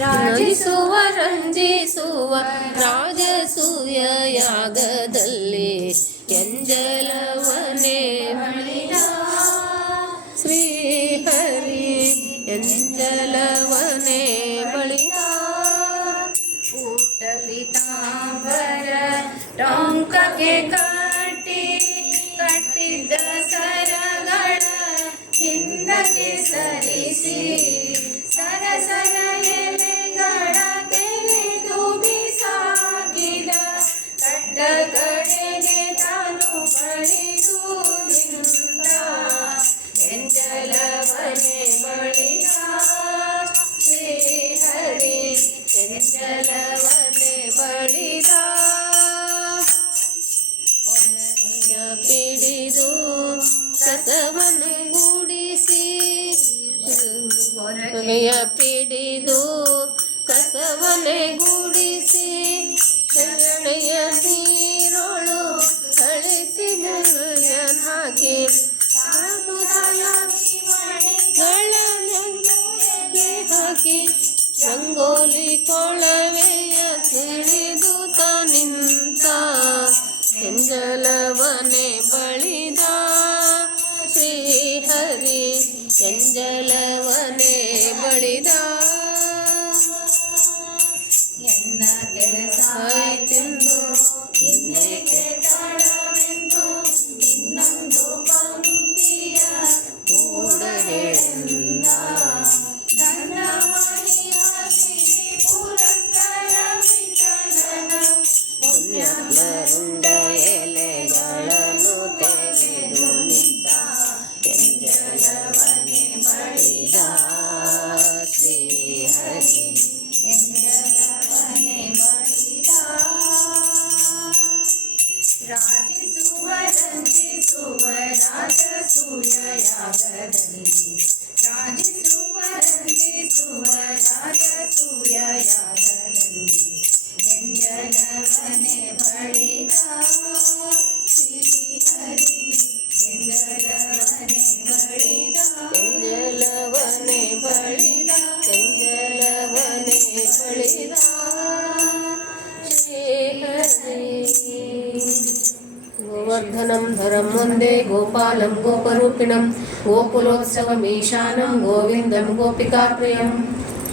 ರಾಜಿಸುವ ರಂಜಿಸುವ ರಾಜಸೂಯ ಯಾಗದಲ್ಲಿ ಎಂಜಲವನೇ ಬಳಿದ ಶ್ರೀಹರಿ ಎಂಜಲವನೇ ಬಳಿದ ಪುಟ್ಟ ಪೀತಾಂಬರ ಟೊಂಕಕ್ಕೆ ಕಟ್ಟಿದ್ದ ಸರಗಳ ಹಿಂದಕ್ಕೆ ಸರಿಸಿ ಸರಸರ ಎಲೆಗಳ ತೆಗೆದು ಬಿಸಾಕಿದ ಕಟ್ಟಗಡೆಗೆ ತಾನು ಬಳಿದು ನಿಂತ ಎಂಜಲವನೇ ಬಳಿದ ಶ್ರೀಹರಿ ಎಂಜಲವನೇ ಬಳಿದ ಪಿಡಿದು ಕಸವನ್ನು ಗೂಡಿಸಿ ಹೊರೆಯ ಪಿಡಿದು ಕಸವನ್ನೇ ಗೂಡಿಸಿ ಶರಣೆಯ ನೀರೊಳು ಕಳಿಸಿ ಮುರುಯನ್ ಹಾಕಿ ಹಾಕಿ ರಂಗೋಲಿ ಕೊಳವೆಯ ತಿಳಿದು ನಿಂತ ಎಂಜಲವನೇ ಬಳಿದ ಶ್ರೀಹರಿ ಎಂಜಲವನೇ ಬಳಿದ ಎನ್ನ ಕೆಲಸ ಆಯ್ತೆಂದು ಇನ್ನೇಕೆ ತಡವೆಂದು ಇನ್ನೊಂದು ಪಂಕ್ತಿಯ ಕೂಡ ಹೇಳಿದ ನನ್ನ ಮಹಿಯಾಗಿರಿ ಪುರಂದರ ವಿಠಲನ ಪುಣ್ಯರುಂಡ ಎಲೆಗಳನ್ನು ತೆಗೆದು ನಿಂತ ಎಂಜಲವನೇ ಬಳಿದ ಶ್ರೀಹರಿ ಎಂಜಲವನೇ ಬಳಿದ ರಾಜಿಸುವ ರಂಜಿಸುವ ರಾಜಸೂಯ ಯಾಗದಲ್ಲಿ ರಾಜಿಸುವ ರಂಜಿಸುವ ರಾಜಸೂಯ ಯಾಗದಲ್ಲಿ ಎಂಜಲವನೇ ಬಳಿದ ಶ್ರೀಹರಿ ಎಂಜಲವನೇ ಬಳಿದ ಎಂಜಲವನೇ ಬಳಿದ ಎಂಜಲವನೇ ಬಳಿದ ಶ್ರೀಹರಿ ಗೋವರ್ಧನಂ ಧರಂ ವಂದೇ ಗೋಪಾಲಂ ಗೋಪರೂಪಿಣಂ ಗೋಕುಲೋತ್ಸವಮೀಶಾನಂ ಗೋವಿಂದಂ ಗೋಪಿಕಾಪ್ರಿಯಂ